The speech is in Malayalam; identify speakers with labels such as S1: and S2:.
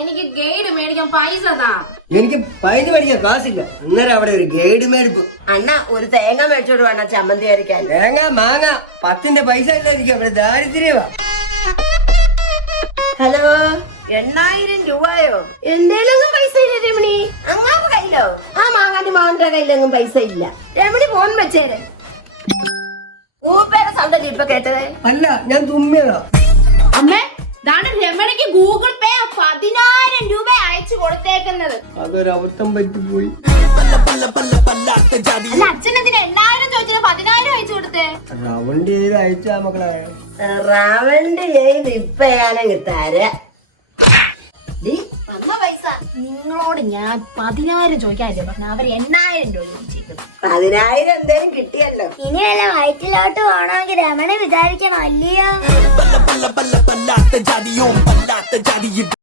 S1: എനിക്ക് ഗൈഡ് മേടിക്കാൻ പൈസ താ.
S2: എനിക്ക് പൈസ മേടിക്കാൻ കാശില്ല. അന്നേരം അവിടെ ഒരു ഗൈഡ് മേടിപ്പ്.
S3: അണ്ണ ഒരു തേങ്ങ മേടിച്ചോട് വേണം ചമ്മന്തി അരയ്ക്കാൻ.
S2: തേങ്ങ മാങ്ങ 10ന്റെ പൈസ ഇല്ലായിരിക്കും. അവിടെ ദാരിദ്ര്യവാ.
S3: ഹലോ 8000 രൂപയോ?
S1: എന്തേലും പൈസ ഇല്ല രമണി.
S3: അങ്ങാവ് കയ്യിലോ?
S1: ആ മാങ്ങാന്റെ മാവന്റെ കയ്യിലൊന്നും പൈസ ഇല്ല. രമണി ഫോൺ വെച്ചേരെ.
S3: ഊപ്പയുടെ സൗണ്ട് ഇപ്പൊ കേട്ടത്?
S2: അല്ല, ഞാൻ തുമ്മിയതാ.
S1: അമ്മേ ഇതാണ് രമണിക്ക് ഗൂഗിൾ പേ 10000 രൂപ അയച്ചു കൊടുത്തേക്കുന്നത്.
S2: അതൊരു അബദ്ധം പറ്റിപ്പോയി.
S1: അല്ല അച്ഛനെന്തിനാ 8000 ചോദിച്ചത് 10000 അയച്ചു കൊടുത്തേ?
S2: റൗണ്ട് ചെയ്ത് അയച്ചാ മക്കളെ.
S3: റവണ്ട് ചെയ്ത് ഇപ്പൊ ഞാനങ്ങ് തരാം.
S1: വന്ന പൈസ നിങ്ങളോട് ഞാൻ 10000 ചോദിക്കാതെ പറഞ്ഞു. അവർ 8000 രൂപ ചോദിച്ചേക്കുന്നു.
S3: 10000 എന്തേലും കിട്ടിയല്ലോ.
S4: ഇനി വല്ല വയറ്റിലോട്ട് പോകണമെങ്കിൽ രമണ വിചാരിക്കണം അല്ലയോ?